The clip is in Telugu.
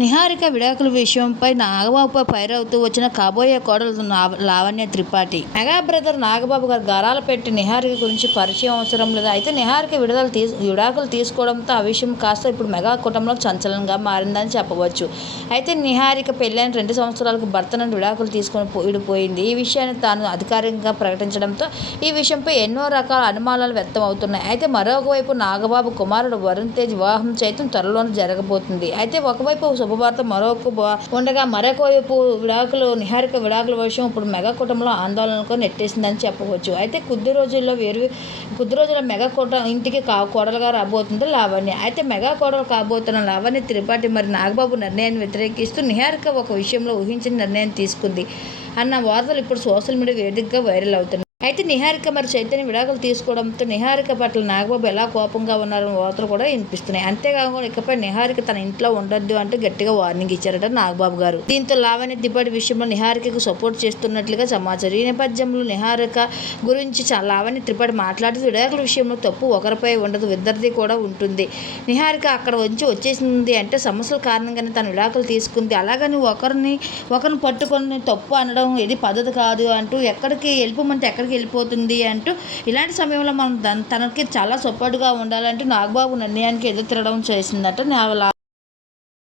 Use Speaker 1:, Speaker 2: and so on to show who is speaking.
Speaker 1: నిహారిక విడాకుల విషయంపై నాగబాబుపై ఫైరవుతూ వచ్చిన కాబోయే కోడలు లావణ్య త్రిపాఠి. మెగా బ్రదర్ నాగబాబు గారు గారాలు పెట్టి నిహారిక గురించి పరిచయం అవసరం లేదు? అయితే నిహారిక విడుదల తీసు విడాకులు తీసుకోవడంతో ఆ విషయం కాస్త ఇప్పుడు మెగా కుటుంబంలో సంచలనంగా మారిందని చెప్పవచ్చు. అయితే నిహారిక పెళ్ళైన రెండు సంవత్సరాలకు భర్త నుండి విడాకులు తీసుకొని విడిపోయింది. ఈ విషయాన్ని తాను అధికారికంగా ప్రకటించడంతో ఈ విషయంపై ఎన్నో రకాల అనుమానాలు వ్యక్తం అవుతున్నాయి అయితే మరొకవైపు నాగబాబు కుమారుడు వరుణ్ తేజ్ వివాహం సైతం త్వరలోనే జరగబోతుంది. అయితే ఒకవైపు శుభవార్త మరొక బా- ఉండగా మరొక వైపు విడాకులు నిహారిక విడాకుల విషయం ఇప్పుడు మెగా కుటుంబంలో ఆందోళనకు నెట్టేసిందని చెప్పవచ్చు. అయితే కొద్ది రోజుల్లో వేరు కొద్ది రోజుల్లో మెగా కుట ఇంటికి కా కోడలుగా రాబోతుంది లావణ్య. అయితే మెగా కోడలు కాబోతున్న లావణ్య త్రిపాఠి మరి నాగబాబు నిర్ణయాన్ని వ్యతిరేకిస్తూ నిహారిక ఒక విషయంలో ఊహించిన నిర్ణయం తీసుకుంది. అన్న వార్తలు ఇప్పుడు సోషల్ మీడియా వేదికగా వైరల్ అవుతున్నాయి. అయితే నిహారిక మరి చైతన్య విడాకులు తీసుకోవడంతో నిహారిక పట్ల నాగబాబు ఎలా కోపంగా ఉన్నారని వార్తలు కూడా వినిపిస్తున్నాయి. అంతేకాకుండా ఇకపై నిహారిక తన ఇంట్లో ఉండొద్దు అంటూ గట్టిగా వార్నింగ్ ఇచ్చారట నాగబాబు గారు. దీంతో లావణ్య దిపాటి విషయంలో నిహారికకు సపోర్ట్ చేస్తున్నట్లుగా సమాచారం. ఈ నేపథ్యంలో నిహారిక గురించి లావణ్య త్రిపాఠి మాట్లాడుతూ విడాకుల విషయంలో తప్పు ఒకరిపై ఉండదు ఇద్దరిది కూడా ఉంటుంది. నిహారిక అక్కడ వచ్చి వచ్చేసింది అంటే సమస్యల కారణంగానే తను విడాకులు తీసుకుంది. అలాగని ఒకరిని ఒకరిని పట్టుకొని తప్పు అనడం ఇది పద్ధతి కాదు అంటూ ఎక్కడికి వెళ్ళిపోమంటే ఎక్కడికి వెళ్ళిపోతుంది అంటూ ఇలాంటి సమయంలో మనం తనకి చాలా సపోర్ట్గా ఉండాలంటూ నాగబాబు నిర్ణయానికి ఎదురు తిరగడం చేసిందట.